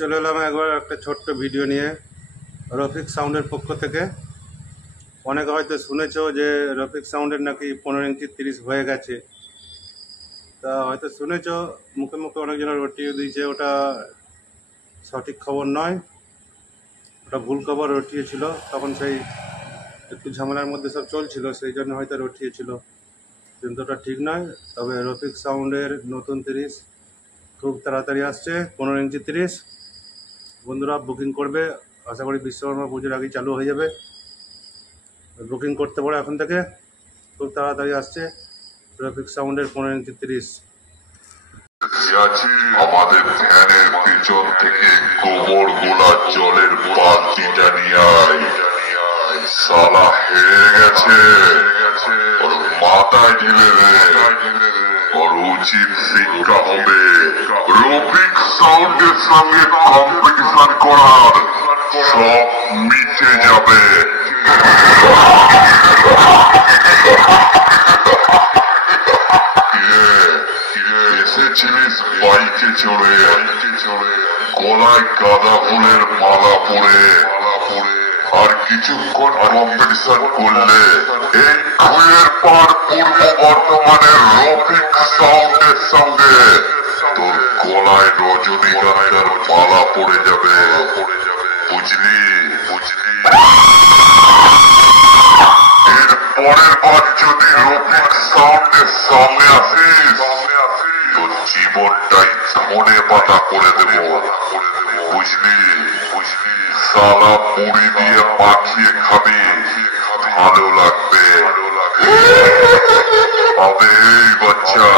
চলে এলাম একবার একটা ছোট্ট ভিডিও নিয়ে রফিক সাউন্ডের পক্ষ থেকে। অনেকে হয়তো শুনেছো যে রফিক সাউন্ডের নাকি 15 ইঞ্চি 30 হয়ে গেছে, তা হয়তো শুনেছো, মুখে মুখে অনেকজনের রটিয়ে দিয়েছে। ওটা সঠিক খবর নয়, ওটা ভুল খবর রটিয়েছিল। তখন সেই একটু ঝামেলার মধ্যে সব চলছিল, সেই জন্য হয়তো রটিয়েছিল, কিন্তু ওটা ঠিক নয়। তবে রফিক সাউন্ডের নতুন 30 খুব তাড়াতাড়ি আসছে, 15 ইঞ্চি 30। বন্ধুরা বুকিং করবে, আশা করি বিশ্বকর্মা পুজোর আগেই চালু হয়ে যাবে। বুকিং করতে পারো এখন থেকে, খুব তাড়াতাড়ি আসছে রফিক সাউন্ডের 15 ইঞ্চি 30। আমাদের ফ্যানের পিছন থেকে গোবর গোলা জলের বালতিটা নিয়ে আয়। সালা হেরে গেছে, ওর মাথায় ঢেলে দে, ওর উচিত শিক্ষা হবে রফিক সাউন্ডের সঙ্গে কম্পিটিশন করার, সব মিটে যাবে। এসেছিলিস বাইকে চড়ে, গলায় গাঁদা ফুলের মালা পরে, আর কিছুক্ষণ কম্পিটিশন করলে এই খুঁয়ের পাড় পূর্ব বর্ধমানের রফিক সাউন্ডের সঙ্গে তোর গলায় রজনীগন্ধার মালা পড়ে যাবে, বুঝলি? এর পরের বার যদি রফিক সাউন্ডের সামনে আসিস, তোর জীবনটাই ধনে পাতা করে দেব, বুঝলি? সালা মুড়ি দিয়ে মাখিয়ে খাবি, ভালো লাগবে। হবে এই বাচ্চা।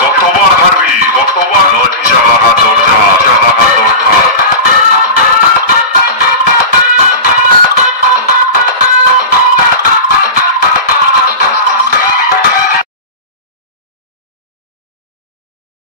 কতবার হারবি, কতবার লজ্জা লাগা তোর।